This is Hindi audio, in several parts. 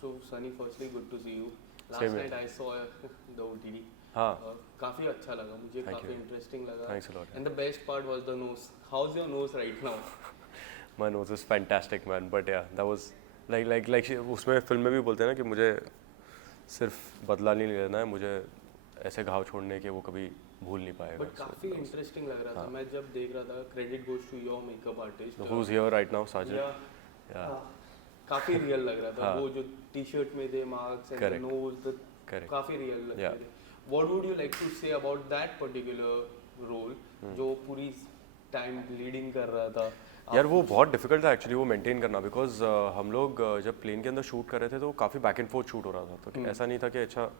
So Sunny, firstly, good to see you. Last Same here. night I saw the OTT. हाँ. काफी अच्छा लगा मुझे, Thank काफी you. इंटरेस्टिंग लगा. Thanks a lot. And the best part was the nose. How's your nose right now? My nose is fantastic, man. But yeah, that was like उसमें फिल्म में भी बोलते हैं ना कि मुझे सिर्फ बदला नहीं लेना है, मुझे ऐसे घाव छोड़ने के वो कभी भूल नहीं पाएगा. But काफी इंटरेस्टिंग लग रहा था. हाँ. मैं जब देख रहा था, credit goes to your makeup artist. Who's here right now, Sajid? Yeah. Yeah. काफी रियल लग रहा था. हाँ. वो जो टी-शर्ट में थे marks and Correct. Nose, Correct. काफी रियल लग Yeah. रहे थे. What would you like to say about that particular role जो पूरी टाइम लीडिंग कर रहा था? यार वो बहुत डिफिकल्ट था एक्चुअली वो मेंटेन करना, बिकॉज हम लोग जब प्लेन के अंदर शूट कर रहे थे तो काफ़ी बैक एंड फोर्थ शूट हो रहा था. तो ऐसा नहीं था कि अच्छा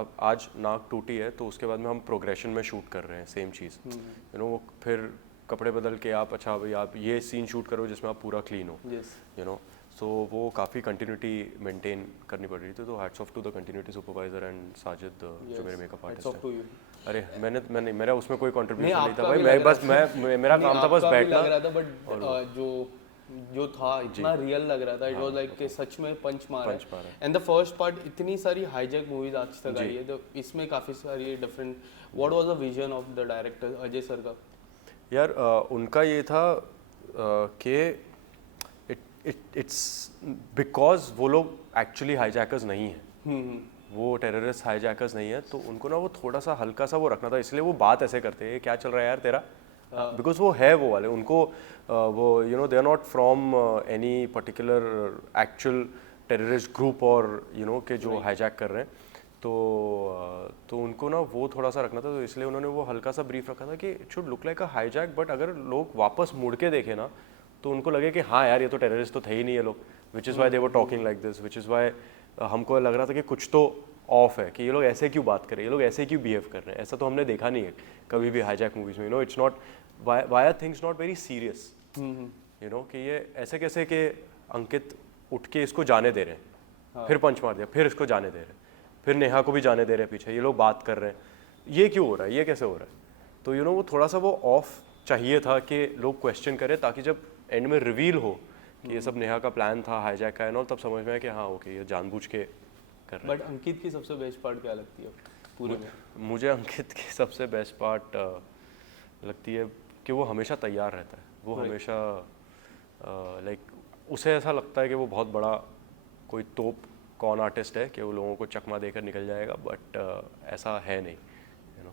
अब आज नाक टूटी है तो उसके बाद में हम प्रोग्रेशन में शूट कर रहे हैं सेम चीज़. यू नो, वो फिर कपड़े बदल के आप अच्छा भाई आप ये सीन शूट करो जिसमें आप पूरा क्लीन हो. यू नो, सो वो काफ़ी कंटिन्यूटी मेंटेन करनी पड़ रही थी. तो hats off to the continuity supervisor and Sajid जो मेरे मेकअप आर्टिस्ट हैं. अरे मैंने मेरा उसमें कोई कंट्रीब्यूशन नहीं था भाई. मैं बस मेरा काम था बस बैठना. लग रहा था बट जो था इतना रियल लग रहा था. इट वाज लाइक कि सच में पंच मारा है. एंड द फर्स्ट पार्ट, इतनी सारी हाईजैक मूवीज आज तक आई है तो इसमें काफी सारी different. What was the vision of the director Ajay sir का? यार उनका ये था कि इट्स बिकॉज वो लोग एक्चुअली हाईजैकर्स नहीं हैं. वो टेररिस्ट हाईजैकर्स नहीं है, तो उनको ना वो थोड़ा सा हल्का सा वो रखना था. इसलिए वो बात ऐसे करते हैं, क्या चल रहा है यार तेरा, बिकॉज वो है वो वाले. उनको वो you know they are not from any particular actual terrorist group और यू नो के जो हाईजैक कर रहे हैं. तो उनको ना वो थोड़ा सा रखना था. तो इसलिए उन्होंने वो हल्का सा ब्रीफ रखा था कि it should look like a hijack, but अगर लोग वापस मुड़ के देखें ना तो उनको लगे कि हाँ यार ये तो टेररिस्ट तो थे ही नहीं ये लोग. Which is why they were talking like this. Which is why हमको लग रहा था कि कुछ तो ऑफ है, कि ये लोग ऐसे क्यों बात कर रहे हैं, ये लोग ऐसे क्यों बिहेव कर रहे हैं. ऐसा तो हमने देखा नहीं है कभी भी हाईजैक मूवीज में. You know, it's not why are things not very serious. You know कि ये ऐसे कैसे कि अंकित उठ के इसको जाने दे रहे हैं, फिर पंच मार दिया, फिर इसको जाने दे रहे हैं, फिर नेहा को भी जाने दे रहे हैं पीछे. ये लोग बात कर रहे हैं, ये क्यों हो रहा है, ये कैसे हो रहा है. तो यू नो वो थोड़ा सा वो ऑफ चाहिए था कि लोग क्वेश्चन करें, ताकि जब एंड में रिवील हो कि ये सब नेहा का प्लान था हाईजैक का एंड ऑल, तब समझ में आया कि हाँ ओके ये जानबूझ के कर रहे हैं. बट अंकित की सबसे बेस्ट पार्ट क्या लगती है पूरे में? मुझे अंकित की सबसे बेस्ट पार्ट लगती है कि वो हमेशा तैयार रहता है. वो हमेशा लाइक उसे ऐसा लगता है कि वो बहुत बड़ा कोई तोप कौन आर्टिस्ट है कि वो लोगों को चकमा देकर निकल जाएगा, बट ऐसा है नहीं.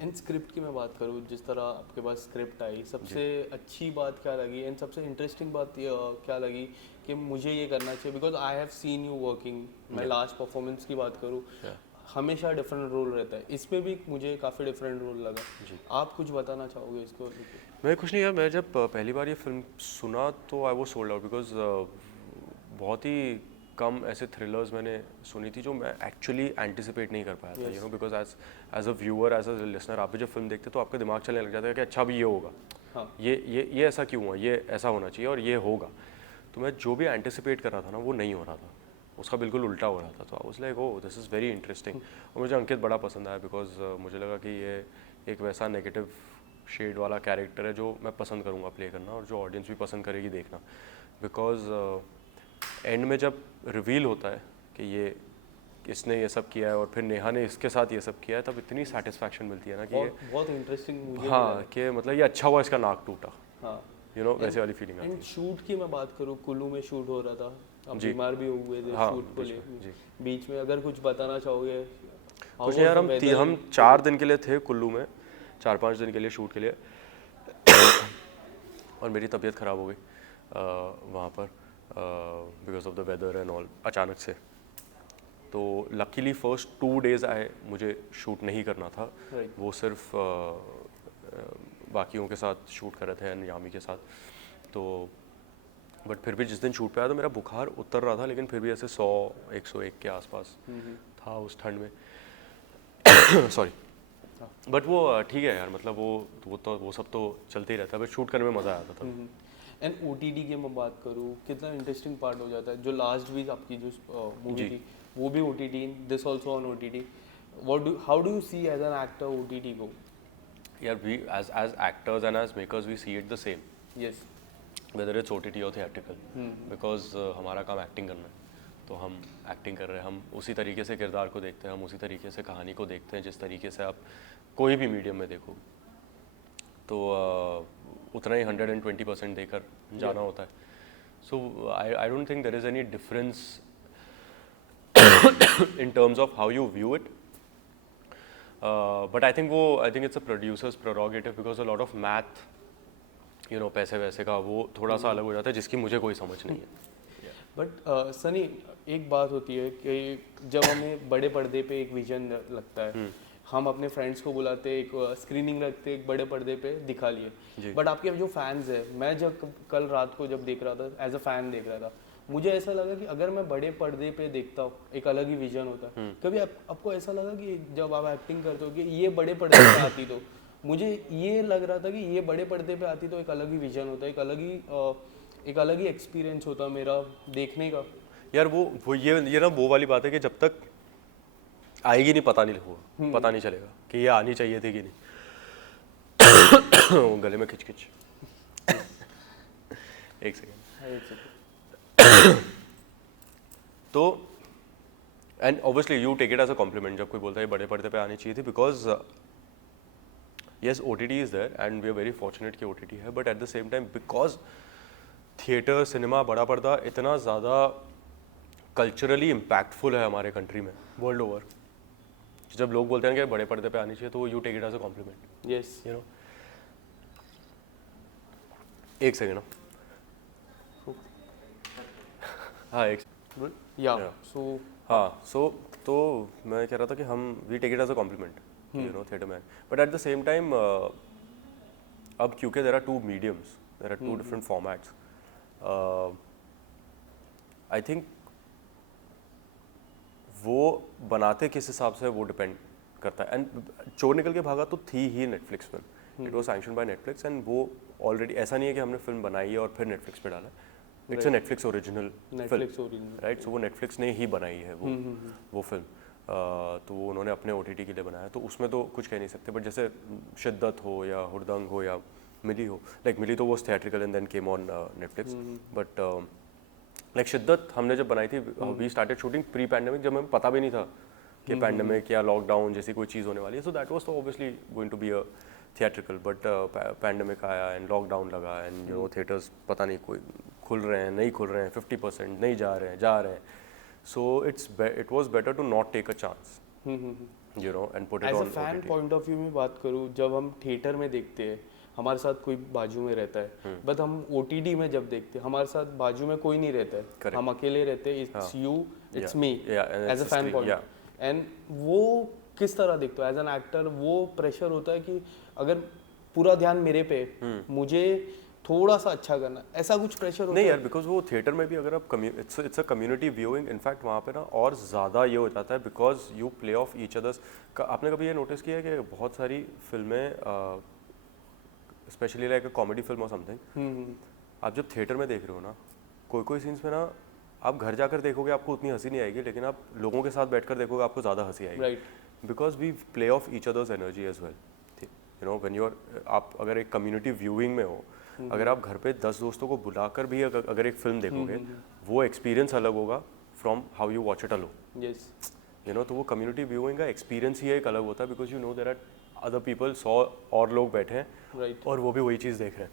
एंड स्क्रिप्ट की मैं बात करूँ, जिस तरह आपके पास स्क्रिप्ट आई, सबसे अच्छी बात क्या लगी एंड सबसे इंटरेस्टिंग बात क्या लगी कि मुझे ये करना चाहिए? Because I have seen you working. मैं लास्ट परफॉर्मेंस की बात करूँ, हमेशा डिफरेंट रोल रहता है. इसमें भी मुझे काफ़ी डिफरेंट रोल लगा. आप कुछ बताना चाहोगे इसको? मैं कुछ नहीं यार, मैं जब पहली बार ये फिल्म सुना तो आई वो सोल्ड आउट, बिकॉज बहुत ही कम ऐसे थ्रिलर्स मैंने सुनी थी जो मैं एक्चुअली एंटिसिपेट नहीं कर पाया था. You know, because as a viewer, as a listener, आप भी जब फिल्म देखते तो आपका दिमाग चलने लग जाता है कि अच्छा भी ये होगा. ये ऐसा क्यों हुआ, ये ऐसा होना चाहिए और ये होगा. तो मैं जो भी एंटिसिपेट कर रहा था ना वो नहीं हो रहा था, उसका बिल्कुल उल्टा हो रहा था. तो I was like oh this is very interesting. और मुझे अंकित बड़ा पसंद आया, बिकॉज मुझे लगा कि ये एक वैसा नेगेटिव शेड वाला कैरेक्टर है जो मैं पसंद करूँगा प्ले करना, और जो ऑडियंस भी पसंद करेगी देखना. बिकॉज एंड में जब रिवील होता है कि ये इसने ये सब किया है और फिर नेहा ने इसके साथ ये सब किया है, तब इतनी सेटिस्फैक्शन मिलती है ना कि बहुत इंटरेस्टिंग मुझे. हाँ, कि मतलब ये अच्छा हुआ इसका नाक टूटा. यू नो वैसे वाली फीलिंग आती है. एंड शूट की मैं बात करूँ, कुल्लू में शूट हो रहा था, अब बीमार भी हुए थे शूट को लेकर बीच में. अगर कुछ बताना चाहोगे? कुछ नहीं यार, हम 4 दिन के लिए थे कुल्लू में, 4-5 दिन के लिए शूट के लिए. और मेरी तबीयत ख़राब हो गई वहाँ पर because of the weather and all, अचानक से. तो लकीली फर्स्ट 2 डेज़ आए मुझे शूट नहीं करना था. वो सिर्फ बाकियों के साथ शूट कर रहे थे एंड यामी के साथ. तो बट फिर भी जिस दिन शूट पे आया तो मेरा बुखार उतर रहा था, लेकिन फिर भी ऐसे 100-101 के आसपास था उस ठंड में. सॉरी. बट वो ठीक है यार, मतलब वो सब तो चलते ही रहता है, बट शूट करने में मज़ा आता था. एंड OTT की मैं बात करूँ, कितना इंटरेस्टिंग पार्ट हो जाता है. जो लास्ट वीक आपकी जो मूवी थी वो भी OTT, this also on OTT. How do you see as an actor OTT को? यार we as actors and as makers we see it the same, yes, whether it's OTT और थिएट्रिकल, बिकॉज हमारा काम एक्टिंग करना है. तो हम एक्टिंग कर रहे हैं, हम उसी तरीके से किरदार को देखते हैं, हम उसी तरीके से कहानी को देखते हैं जिस तरीके से आप कोई भी मीडियम में देखो। तो उतना ही 120% देकर जाना होता है। So I don't think there is any difference in terms of how you view it, but I think it's a producer's prerogative because a lot of math, पैसे वैसे का वो थोड़ा सा अलग हो जाता है जिसकी मुझे कोई समझ नहीं है। बट सनी, एक बात होती है कि जब हमें बड़े पर्दे पे एक विजन लगता है, हम अपने फ्रेंड्स को बुलाते, एक स्क्रीनिंग रखते, एक बड़े पर्दे पे दिखा लिए। बट आपके जो फैंस है, मैं जब कल रात को जब देख रहा था, एज अ फैन देख रहा था, मुझे ऐसा लगा कि अगर मैं बड़े पर्दे पे देखता हूँ, एक अलग ही विजन होता है। कभी आपको ऐसा लगा कि जब आप एक्टिंग करते हो कि ये बड़े पर्दे पे आती, तो मुझे ये लग रहा था कि ये बड़े पर्दे पे आती तो एक अलग ही विजन होता, एक अलग ही एक्सपीरियंस होता मेरा देखने का। यार वो ये ना वो वाली बात है कि जब तक आएगी नहीं पता नहीं चलेगा कि ये आनी चाहिए थी कि नहीं। गले में खिच एक सेकेंड। तो and obviously you take it as a compliment जब कोई बोलता है बड़े पर्दे पे आनी चाहिए थी, because yes OTT is there and we are very fortunate कि OTT है, but at the same time because theatre, cinema, बड़ा पर्दा इतना ज़्यादा कल्चरली इम्पैक्टफुल है हमारे कंट्री में, वर्ल्ड ओवर, जब लोग बोलते हैं कि बड़े पर्दे पे आनी चाहिए तो you take it as a compliment. Yes, एक सेकेंड ना। हाँ एक तो मैं कह रहा था कि हम we take it as a complement theatre में, but at the same time अब क्योंकि there are two mediums, there are two different formats, I think वो बनाते किस हिसाब से वो डिपेंड करता है। एंड चोर निकल के भागा तो थी ही Netflix film, it was sanctioned by Netflix, and वो ऑलरेडी ऐसा नहीं है कि हमने फिल्म बनाई है और फिर नेटफ्लिक्स पे डाला, it's a Netflix original film, right. So वो नेटफ्लिक्स ने ही बनाई है वो फिल्म, तो वो उन्होंने अपने OTT के लिए बनाया, तो उसमें तो कुछ कह नहीं सकते। बट जैसे शिद्दत हो या हुड़दंग हो या मिली हो, लाइक मिली तो वो theatrical and then came on Netflix, but like Shiddat हमने जब बनाई थी, we started shooting pre pandemic, जब हमें पता भी नहीं था कि पैंडेमिक या लॉकडाउन जैसी कोई चीज़ होने वाली है, सो दैट वाज तो obviously going to be a theatrical, but pandemic आया एंड लॉकडाउन लगा एंड थिएटर्स पता नहीं कोई खुल रहे हैं नहीं खुल रहे हैं, 50% नहीं जा रहे हैं, so it was better to not take a chance and put it on. As a fan point of view में बात करूँ, जब हम थिएटर में देखते हैं हमारे साथ कोई बाजू में रहता है, बट हम OTT में जब देखते हैं हमारे साथ बाजू में कोई नहीं रहता है, Correct. हम अकेले रहते हैं, it's you it's me as a fan point, yeah. And वो किस तरह देखते हो एज एन एक्टर? वो प्रेशर होता है कि अगर पूरा ध्यान मेरे पे, मुझे थोड़ा सा अच्छा करना, ऐसा कुछ प्रेशर होता नहीं है? यार, बिकॉज वो थिएटर में भी अगर आप it's a community viewing, in fact वहाँ पे ना और ज़्यादा ये हो जाता है because you play off each others. आपने कभी ये नोटिस किया है कि बहुत सारी फिल्में specially like a comedy film और समथिंग, आप जब थिएटर में देख रहे हो ना, कोई सीन्स में ना आप घर जाकर देखोगे आपको उतनी हंसी नहीं आएगी, लेकिन आप लोगों के साथ बैठकर देखोगे आपको ज़्यादा हंसी आएगी, right, because we play off each others energy as well. When you are, आप अगर एक कम्युनिटी व्यूइंग में हो, अगर आप घर पे 10 दोस्तों को बुलाकर भी अगर एक फिल्म देखोगे, वो एक्सपीरियंस अलग होगा from how you watch it alone. Yes, तो वो कम्युनिटी व्यूइंग का एक्सपीरियंस ही एक अलग होता है, because there are other people, 100 और लोग बैठे हैं, राइट, और वो भी वही चीज़ देख रहे हैं,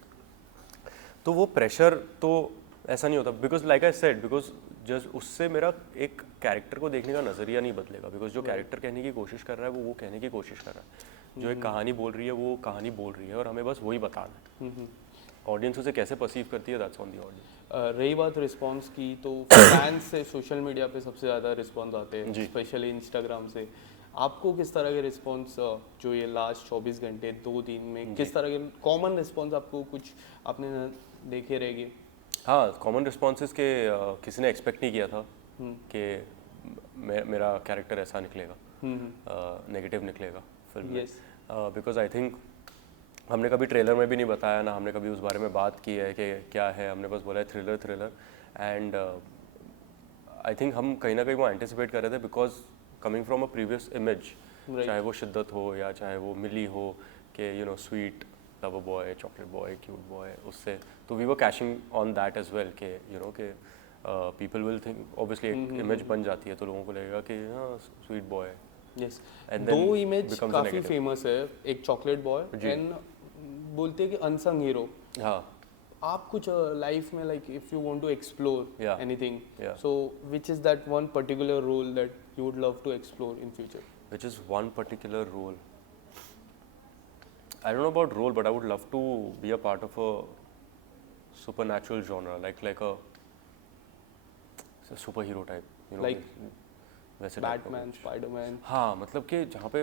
तो वो प्रेशर तो ऐसा नहीं होता, because like I said, because just उससे मेरा एक कैरेक्टर को देखने का नज़रिया नहीं बदलेगा, बिकॉज जो कैरेक्टर कहने की कोशिश कर रहा है वो कहने की कोशिश कर रहा है, जो एक कहानी बोल रही है वो कहानी बोल रही है, और हमें बस वही बताना है। ऑडियंस उसे कैसे परसीव करती है, दैट्स ऑन द ऑडियंस। रही बात रिस्पांस की, तो फैंस से सोशल मीडिया पे सबसे ज़्यादा रिस्पांस आते हैं, स्पेशली इंस्टाग्राम से। आपको किस तरह के रिस्पांस जो ये लास्ट 24 घंटे 2 दिन में, किस तरह के कॉमन रिस्पांस आपको कुछ आपने देखे रहेंगे? हाँ, कॉमन रिस्पॉन्सेज के किसी ने एक्सपेक्ट नहीं किया था कि मेरा कैरेक्टर ऐसा निकलेगा, नेगेटिव निकलेगा फिल्म में, बिकॉज आई थिंक हमने कभी ट्रेलर में भी नहीं बताया ना, हमने कभी उस बारे में बात की है कि क्या है, हमने बस बोला है थ्रिलर, एंड आई थिंक हम कहीं ना कहीं वो एंटिसिपेट कर रहे थे, because coming from a previous image, चाहे वो शिद्दत हो या चाहे वो मिली हो, कि sweet lover boy, chocolate boy, cute boy, उससे तो we were cashing on that as well, कि कि पीपल विल थिंक ऑब्वियसली एक इमेज बन जाती है तो लोगों को लगेगा कि हाँ स्वीट बॉय यस And दो then इमेज becomes a काफी negative. फेमस है, एक चॉकलेट बॉय एंड बोलते हैं कि अनसंग हीरो। हाँ आप कुछ लाइफ में like if you want to explore Yeah. Anything, Yeah. So which is that one particular role that you would love to explore in future? which is one particular role. I don't know about role, but I would love to be a part of a supernatural genre, like a superhero type, you know. Like वैसे type का बैटमैन, कुछ। स्पाइडरमैन। हाँ मतलब कि जहाँ पे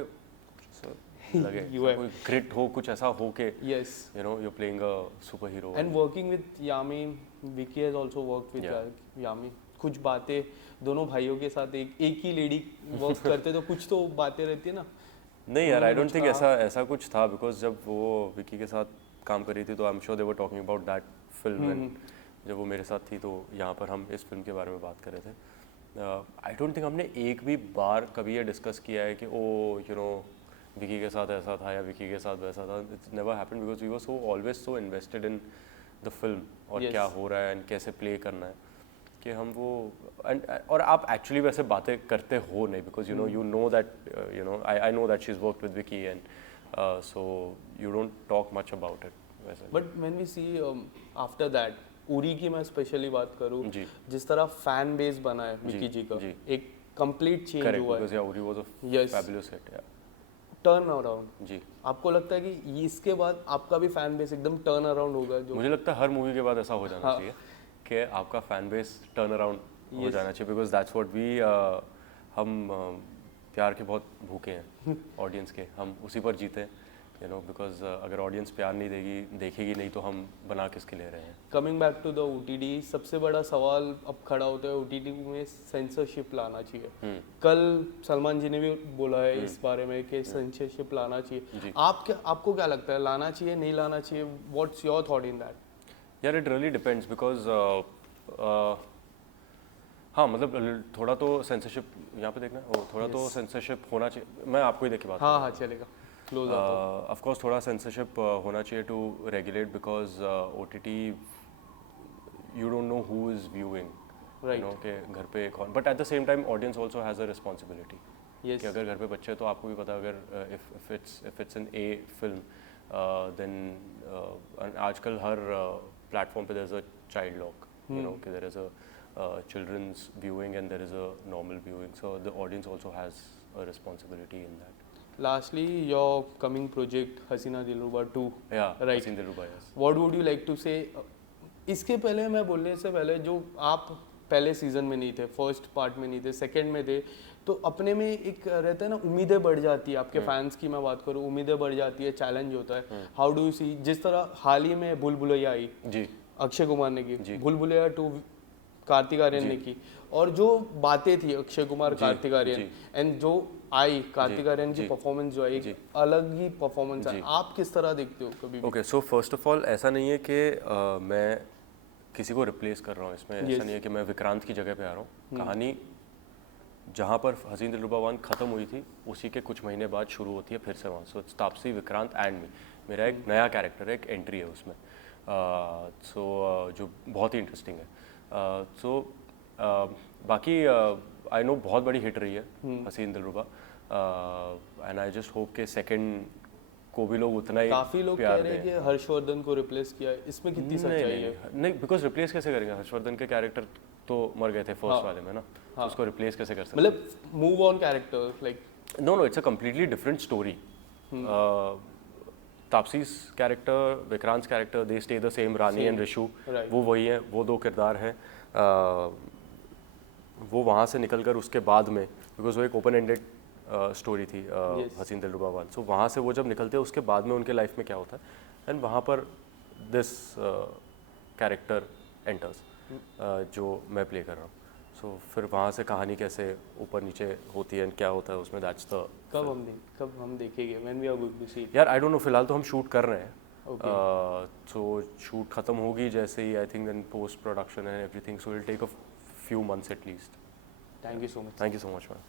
लगे You are- कोई ग्रिट हो, कुछ ऐसा हो के yes you know you're playing a superhero. And working with Yami, Vicky has also worked with Yeah. Yami. कुछ बातें दोनों भाइयों के साथ एक ही लेडी वर्क करते तो कुछ तो बातें रहती है ना। नहीं यार, आई उन्होंने डोंट थिंक कुछ ऐसा कुछ था बिकॉज जब वो विकी के साथ काम कर रही थी तो I am sure they were talking about that film and जब वो मेरे साथ थी तो यहाँ पर हम इस फिल्म के बारे में बात कर रहे थे। आई डोंट थिंक हमने एक भी बार कभी ये डिस्कस किया है कि ओ यू नो विकी के साथ ऐसा था या विकी के साथ वैसा था। It's never happened because we were so always so invested in the film और Yes. क्या हो रहा है एंड कैसे प्ले करना है कि हम वो और आप एक्चुअली वैसे बातें करते हो नहीं because you know that you know I know that she is worked with Vicky and so you don't talk much about it वैसे। But when we see after that, Uri की मैं स्पेशली बात करूँ, जी जिस तरह फैन बेस बना है विकी जी का, जी। एक कंप्लीट चेंज करेक्ट हुआ बिकॉज है, या Uri was a Yes. Fabulous hit या टर्न अराउंड। जी। आपको लगता है कि इसके बाद आपका भी फैन बेस एकदम टर्न अराउंड होगा? जो मुझे लगता है हर मूवी के बाद ऐसा हो जाना हाँ। चाहिए कि आपका फैन बेस टर्न अराउंड हो Yes. जाना चाहिए बिकॉज दैट्स व्हाट वी हम प्यार के बहुत भूखे हैं ऑडियंस के, हम उसी पर जीते हैं यू नो बिकॉज अगर ऑडियंस प्यार नहीं देखेगी नहीं तो हम बना किसके ले रहे हैं। Coming back to the OTT, सबसे बड़ा सवाल अब खड़ा होता है ओटीटी में सेंसरशिप लाना चाहिए। कल सलमान जी ने भी बोला है इस बारे में कि सेंसरशिप लाना चाहिए। जी। आपको क्या लगता है, लाना चाहिए नहीं लाना चाहिए? What's your thought in that? यार इट रियली डिपेंड्स बिकॉज हाँ मतलब थोड़ा तो सेंसरशिप यहाँ पे देखना वो थोड़ा तो सेंसरशिप होना चाहिए। मैं आपको ही देख के बात हाँ हाँ चलेगा, क्लोज अप। ऑफ कोर्स थोड़ा सेंसरशिप होना चाहिए to regulate because OTT you don't know who is viewing Right. You know के घर पे कौन, but at the same time audience also has a responsibility Yes. कि अगर घर पे बच्चे हैं तो आपको भी पता अगर if it's an A film then आजकल हर प्लेटफॉर्म पे there is a child lock you know कि there is a children's viewing and there is a normal viewing, so the audience also has a responsibility in that. Lastly, your coming project Hasina Dilruba 2, Yeah, Right. Haseen Dilruba, yes. what would you like to say? इसके पहले, मैं बोलने से पहले, जो आप पहले सीजन में नहीं थे, फर्स्ट पार्ट में नहीं थे, सेकंड में थे, तो अपने में एक रहता है ना, उम्मीदें बढ़ जाती है। आपके फैंस की मैं बात करूँ, उम्मीदें बढ़ जाती है, चैलेंज होता है। हाउ डू यू सी, जिस तरह हाल ही में भूल भुलैया आई, जी अक्षय कुमार ने की, जी। भूल भुलैया 2 कार्तिक आर्यन ने की, और जो बातें थी अक्षय कुमार कार्तिक आर्यन जी। एंड जो आई कार्तिक आर्यन की जी। परफॉर्मेंस जो आई, एक अलग ही परफॉर्मेंस है। आप किस तरह देखते हो कभी भी? Okay, so first of all ऐसा नहीं है कि मैं किसी को रिप्लेस कर रहा हूँ इसमें। Yes. ऐसा नहीं है कि मैं विक्रांत की जगह पे आ रहा हूँ। कहानी जहाँ पर हसीन दिलरुबा 1 ख़त्म हुई थी उसी के कुछ महीने बाद शुरू होती है फिर से वहाँ। So it's Taapsee, Vikrant and me. मेरा एक नया कैरेक्टर है, एक एंट्री है उसमें। जो बहुत ही इंटरेस्टिंग है। बाकी आई नो बहुत बड़ी हिट रही है हसीन दिलरुबा एंड आई जस्ट होप के सेकंड को भी लोग उतना ही काफी लोग कह प्यार रहे हैं दें। कि हर्षवर्धन को रिप्लेस किया है, इसमें कितनी सच्चाई है? नहीं बिकॉज रिप्लेस कैसे करेंगे? हर्षवर्धन के कैरेक्टर तो मर गए थे फर्स्ट वाले में ना, तो उसको रिप्लेस कैसे कर सकते? मतलब move on character, like no it's a completely different story. Taapsee's character, Vikrant character, they stay the same. Rani and Rishu Right. वो वही हैं, वो 2 किरदार हैं। वो वहाँ से निकलकर उसके बाद में, बिकॉज वो एक ओपन एंडेड स्टोरी थी हसीन दिलरुबा 1, सो वहाँ से वो जब निकलते हैं उसके बाद में उनके लाइफ में क्या होता है एंड वहाँ पर दिस कैरेक्टर एंटर्स जो मैं प्ले कर रहा हूँ। सो फिर वहाँ से कहानी कैसे ऊपर नीचे होती है क्या होता है उसमें, दैट्स द। कब हम देखेंगे? When we are going to see? यार आई डोंट नो, फिलहाल तो हम शूट कर रहे हैं। सो शूट खत्म होगी जैसे ही, I think then post production and everything, so will take a few months at least. Thank you so much. Thank you so much ma'am.